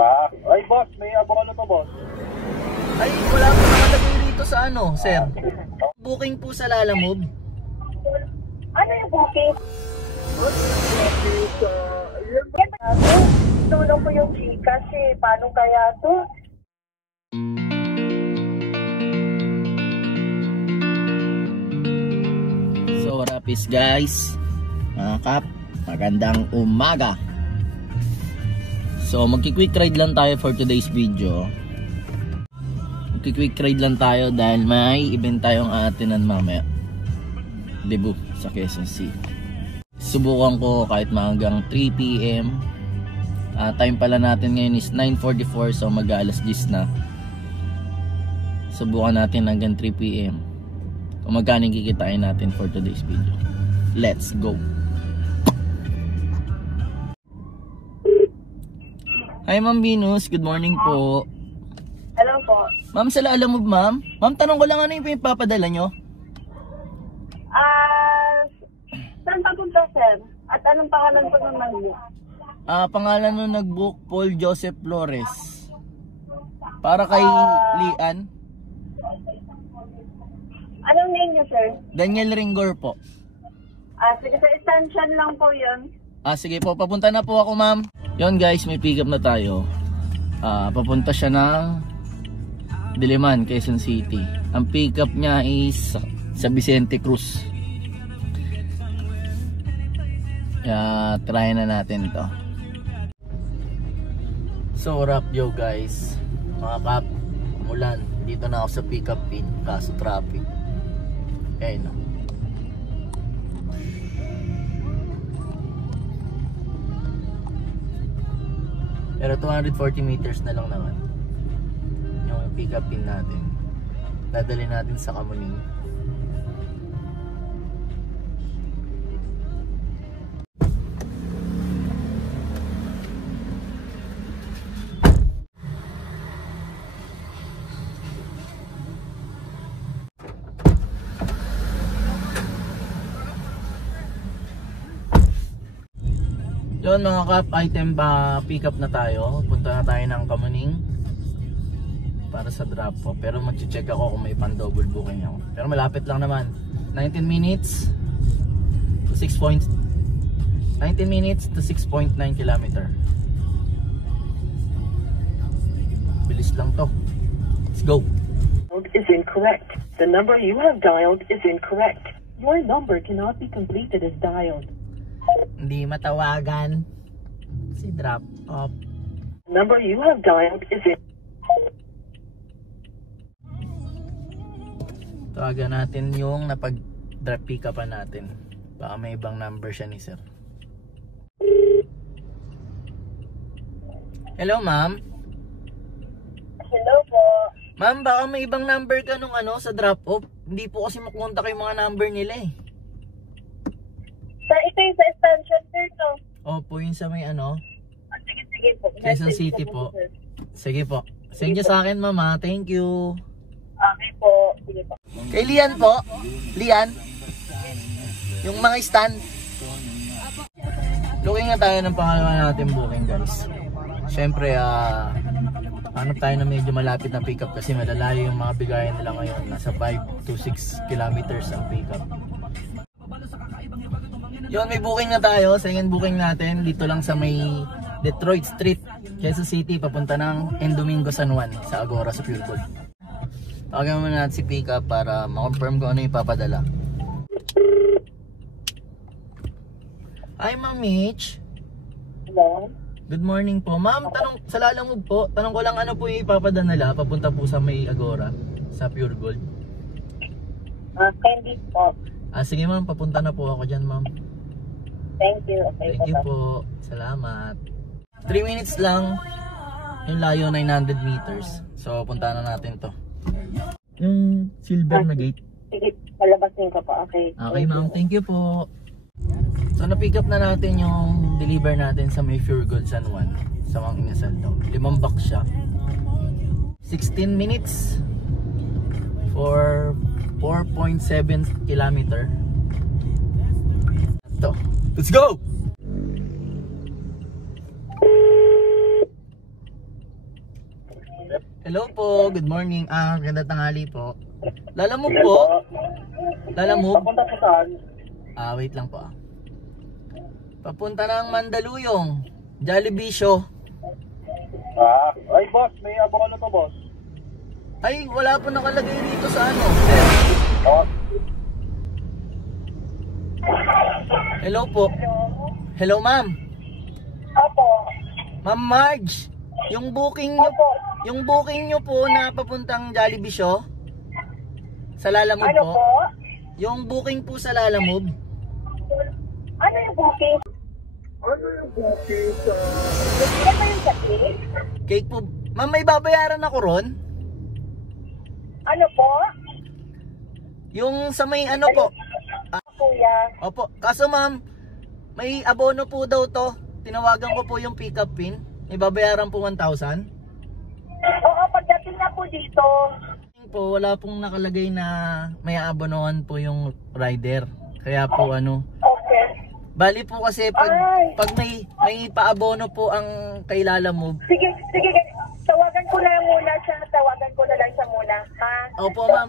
Ay boss, may abono to boss. Ay, wala po nakalagay rito sa ano, sir. Booking po sa Lalamove. Ano yung booking? Tulong ko yung Gcash eh. Paano kaya to? So, rapis guys. Mga kap, magandang umaga. So, magki-quick ride lang tayo for today's video. Magki-quick ride lang tayo dahil may event tayong aatinan mamaya. Debut sa Quezon City. Subukan ko kahit hanggang 3 PM. Time pala natin ngayon is 9:44, so mag-alas 10 na. Subukan natin hanggang 3 PM. Kung magkano kikitain natin for today's video. Let's go! Hi Ma'am Venus, good morning po. Hello po. Ma'am, sa Lalamove ma'am. Ma'am, tanong ko lang ano yung ipapadala nyo? Saan papunta sir? At anong pangalan po ng nag-book? Pangalan nung nag-book, Paul Joseph Flores. Para kay Lian. Anong name niyo sir? Daniel Ringor po. Sige sa extension lang po yun. Sige po, papunta na po ako ma'am. Yon guys, may pick up na tayo. Papunta siya ng Diliman, Quezon City. Ang pick up niya is sa Vicente Cruz. Try na natin to. So wrap yo guys. Mga kap, umulan. Dito na ako sa pick up pin, kaso traffic. Ayun no. Pero 240 meters na lang naman yung pick up pin natin. Dadali natin sa Kamuning. Yun mga kap, item pick up na tayo. Punta na tayo ng Kamuning para sa drop off. Pero mag-check ako kung may pan-double booking ako. Pero malapit lang naman. 19 minutes to 6.9 kilometer. Bilis lang to. Let's go. Is incorrect. The number you have dialed is incorrect. Your number cannot be completed as dialed. Hindi matawagan si drop off. Number you have dialed is in. Tawagan natin yung napag-drop pick upan natin. Baka may ibang number siya ni sir. Hello ma'am. Hello po. Ma'am, baka may ibang number ka nung sa drop off. Hindi po kasi makontak yung mga number nila eh. Ito yung sa extension sir to. Opo, yun sa may Sige po. Quezon City po. Sige po. Send nyo sa akin mama. Thank you. Okay po. Sige po. Kay Lian po. Lian. Yung mga stand. Looking na tayo ng pangalawa natin booking guys. Siyempre hanap tayo na medyo malapit na pick up kasi malalayo yung mga bigayan nila ngayon. Nasa 5 to 6 kilometers ang pick up. Yun, may booking na tayo. Second booking natin dito lang sa may Detroit Street, Quezon City, papunta ng Domingo San Juan sa Agora sa Pure Gold. Tawagan muna natin si pick up para ma-confirm ko ano yung ipapadala. Hi Ma'am Mitch. Hello. Good morning po. Ma'am, tanong sa Lalamove po. Tanong ko lang ano po yung ipapadala nila papunta po sa may Agora sa Pure Gold. Candy po. Sige ma'am, papunta na po ako dyan ma'am. Thank you. Okay, Thank you po. Salamat. 3 minutes lang. Yung layo 900 meters. So punta na natin to. Yung silver na gate. Sige, palabasin ko po. Okay. Okay ma'am, thank you po. So na-pick up na natin yung deliver natin sa may Pure Gold San Juan. Sa Mang Inasal daw. 5 box siya. 16 minutes for 4.7 kilometer. Ito. Let's go! Hello po, good morning. Ganda tanghali po. Lalamove po. Lalamove. Papunta po saan? Wait lang po. Papunta ng Mandaluyong. Jollibee. Ay boss, may abono to boss. Ay, wala po nakalagay dito sa ano, sir. Oh, Hello po. Hello, ma'am. Opo. Ma'am Marge, yung booking nyo po na papuntang Jollibee sa Lalamove Ano po. po? Yung booking po sa Lalamove. Ano yung booking? Ano ba yung sakit? Cake po. Ma'am, may babayaran ako ron. Ano po? Yung sa may ano po. Kuya. Opo. Kaso ma'am, may abono po daw to. Tinawagan ko po yung pick-up pin. May babayaran po 1,000. Oo, pagdating na po dito. Po, wala pong nakalagay na may aabonohan po yung rider. Kaya po ano. Okay. Bali po kasi pag may paabono po ang kay Lalamove. Sige. Tawagan ko na lang muna siya. Tawagan ko na lang siya muna. Ha? Opo, ma'am.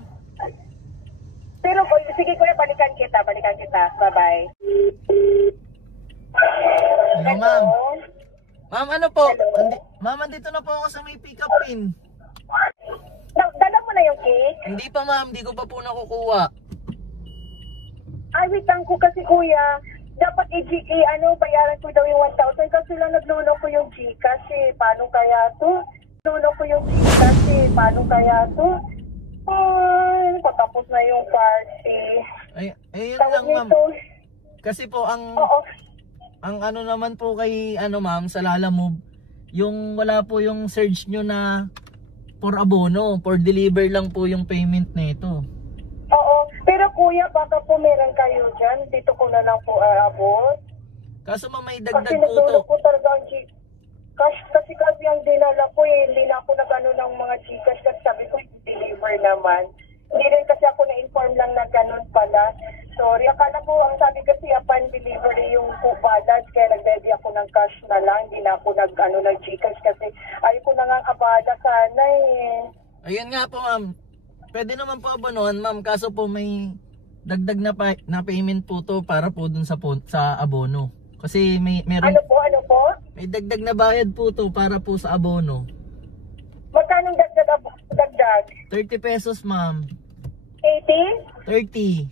Pero sige kuya, balikan kita. Bye-bye. Hello, ma'am. Ma'am, ano po? Ma'am, andito na po ako sa may pick-up pin. Dala mo na yung cake? Hindi pa, ma'am. Hindi ko pa po nakukuha. Ay, wait lang ko kasi kuya. Dapat bayaran ko daw yung 1,000 kasi lang nagluno ko yung Gcash eh. Paano kaya to? Ay, patapos na yung party. Ayun Tawag lang, ma'am. nito. Kasi po, Oo. ang ano naman po kay, ma'am, sa Lalamove, yung wala po yung surge nyo na for abono, for deliver lang po yung payment nito. Oo. Pero kuya, baka po meron kayo dyan. Dito ko na lang po aabot. Kaso ma'am, may Kasi dagdag po to. nagluno ko talaga ang Gcash. Kasi ang dinala ko hindi na ako nag-ano ng mga Gcash kasi sabi ko, deliver naman. Hindi rin kasi ako na-inform lang na ganun pala. Sorry, akala ko, ang sabi kasi upon delivery yung balance, kaya nag-ready ako ng cash na lang. Hindi na ako ng Gcash kasi ayaw ko na nga abala sana eh. Ayun nga po, ma'am. Pwede naman po abonohan, ma'am. Kaso po may dagdag na payment po to para po dun sa abono. Kasi meron... Ano po? May dagdag na bayad po to para po sa abono. Magkano dagdag? 30 pesos, ma'am. 80? 30.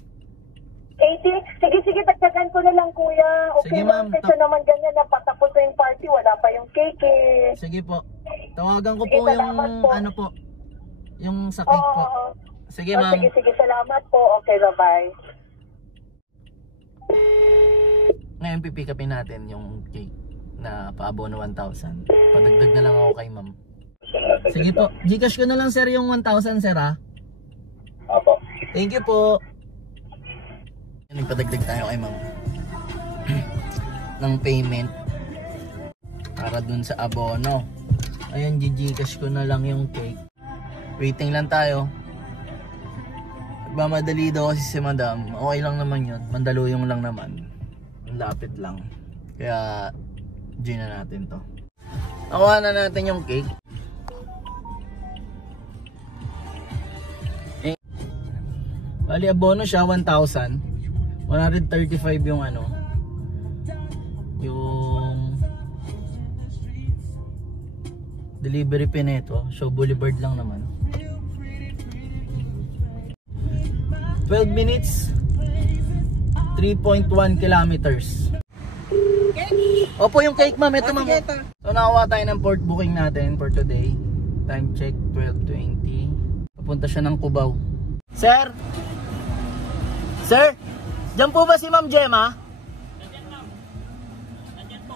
80? Sige, dagdagan ko na lang kuya. Okay, Sige, ma'am. Kasi naman ganyan, napatapos na yung party, wala pa yung cake eh. Sige po. Tawagan ko Sige, po yung salamat po. ano po. Yung sa cake po. Oo. Sige, ma'am. Sige, salamat po. Okay, bye-bye. Ngayon pipick upin natin yung cake na paabono 1,000. Padagdag na lang ako kay ma'am. Sige po. Gcash ko na lang sir yung 1,000 sir ha. Apo. Thank you po. Nagpadagdag tayo kay ma'am ng payment para dun sa abono. Ayun, Gcash ko na lang yung cake. Waiting lang tayo. Nagmamadali daw kasi si madam. Okay lang naman yun. Mandaluyong lang naman. Lapit lang. Kaya G na natin to. Nakuha na natin yung cake. Bali abono siya 1,000. 135 yung ano. Yung delivery fee nito. Show Boulevard lang naman. 12 minutes 3.1 kilometers. Opo yung cake ma'am. Ito ma'am. So nakakuha tayo ng port booking natin for today. Time check 12:20. Papunta siya ng Cubao. Sir? Sir? Diyan po ba si Ma'am Gemma? Nandiyan ma'am. Nandiyan po.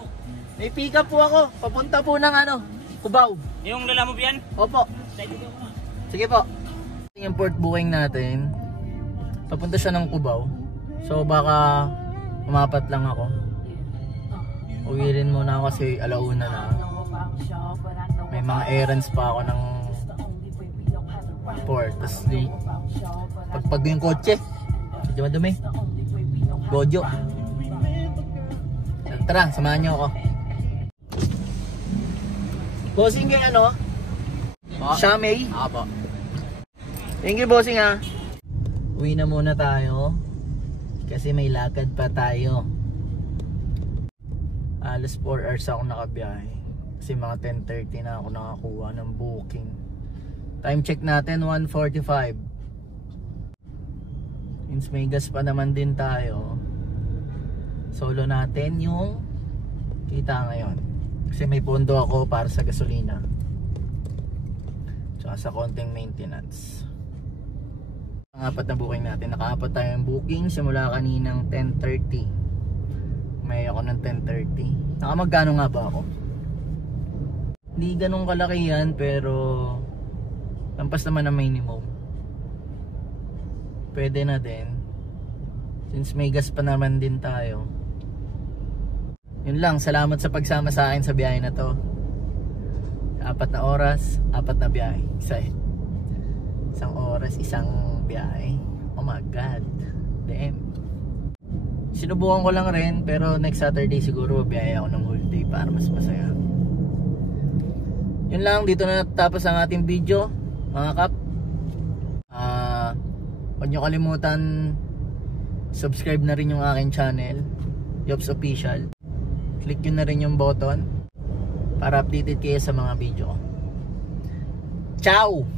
May pick up po ako. Papunta po ng ano, Cubao. Yung Lalamove yan? Opo. Sige po. Yung port booking natin. Papunta siya ng Cubao. So baka umapat lang ako. Uwi rin muna ako kasi alauna na. May mga errands pa ako ng port. Tapos pagpag yung kotse, medyo madumi. Gojo. Tara, samahan niyo ako. Bossing kayo ano? Shamay. Apo. Thank you, bossing ha. Uwi na muna tayo. Kasi may lakad pa tayo. Alas 4 hours ako nakabiyahe. Kasi mga 10:30 na ako nakakuha ng booking. Time check natin 1:45. Since may gas pa naman din tayo, solo natin yung kita ngayon. Kasi may pondo ako para sa gasolina. Tsaka sa konting maintenance. Ang apat na booking natin. Naka-apat tayong booking simula kaninang 10:30. May ako ng 10:30. Nakamagkano nga ba ako? Hindi ganun kalaki yan, pero lampas naman ang minimum. Pwede na din. Since may gas pa naman din tayo. Yun lang, salamat sa pagsama sa akin sa biyahe na to. 4 na oras, 4 na biyahe. Isang oras, isang biyahe. Oh my God. Damn. Sinubukan ko lang rin, pero next Saturday siguro biyahe ako ng whole day para mas masaya. Yun lang, dito na natapos ang ating video, mga kap. Huwag nyo kalimutan subscribe na rin yung aking channel, Yops Official. Click nyo na rin yung button para updated kayo sa mga video ko. Ciao!